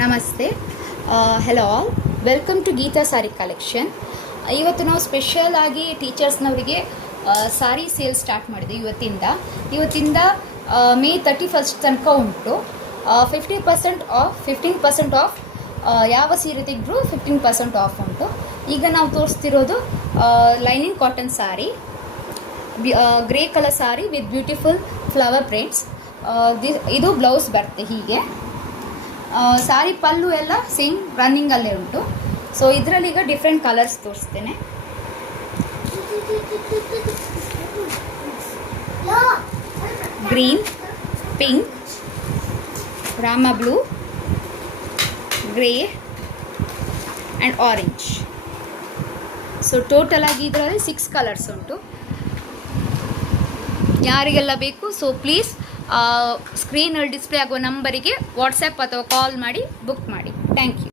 ನಮಸ್ತೆ. Hello all, welcome to Geeta sari collection. ಇವತ್ತು ನಾವು ಸ್ಪೆಷಲ್ ಆಗಿ ಟೀಚರ್ಸ್ನವರಿಗೆ ಸಾರಿ ಸೇಲ್ ಸ್ಟಾರ್ಟ್ ಮಾಡಿದೆ. ಇವತ್ತಿಂದ ಮೇ 31 ತನಕ ಉಂಟು. 50% ಆಫ್, 15% ಆಫ್, ಯಾವ ಸೀರೆ ತೆಗೆದ್ರೂ 15% ಆಫ್ ಉಂಟು. ಈಗ ನಾವು ತೋರಿಸ್ತಿರೋದು lining cotton sari, grey colour sari with beautiful flower prints. ಇದು ಬ್ಲೌಸ್ ಬರುತ್ತೆ ಹೀಗೆ. ಸಾರಿ ಪಲ್ಲು ಎಲ್ಲ ಸೇಮ್ ರನ್ನಿಂಗಲ್ಲೇ ಉಂಟು. ಸೊ ಇದರಲ್ಲಿ ಈಗ ಡಿಫ್ರೆಂಟ್ ಕಲರ್ಸ್ ತೋರಿಸ್ತೇನೆ. ಗ್ರೀನ್, ಪಿಂಕ್, ರಾಮ blue, grey and orange. So total ಆಗಿ ಇದರಲ್ಲಿ 6 ಕಲರ್ಸ್ ಉಂಟು. ಯಾರಿಗೆಲ್ಲ ಬೇಕು ಸೊ ಪ್ಲೀಸ್ ಸ್ಕ್ರೀನಲ್ಲಿ ಡಿಸ್ಪ್ಲೇ ಆಗುವ ನಂಬರಿಗೆ ವಾಟ್ಸಪ್ ಅಥವಾ ಕಾಲ್ ಮಾಡಿ ಬುಕ್ ಮಾಡಿ. Thank you.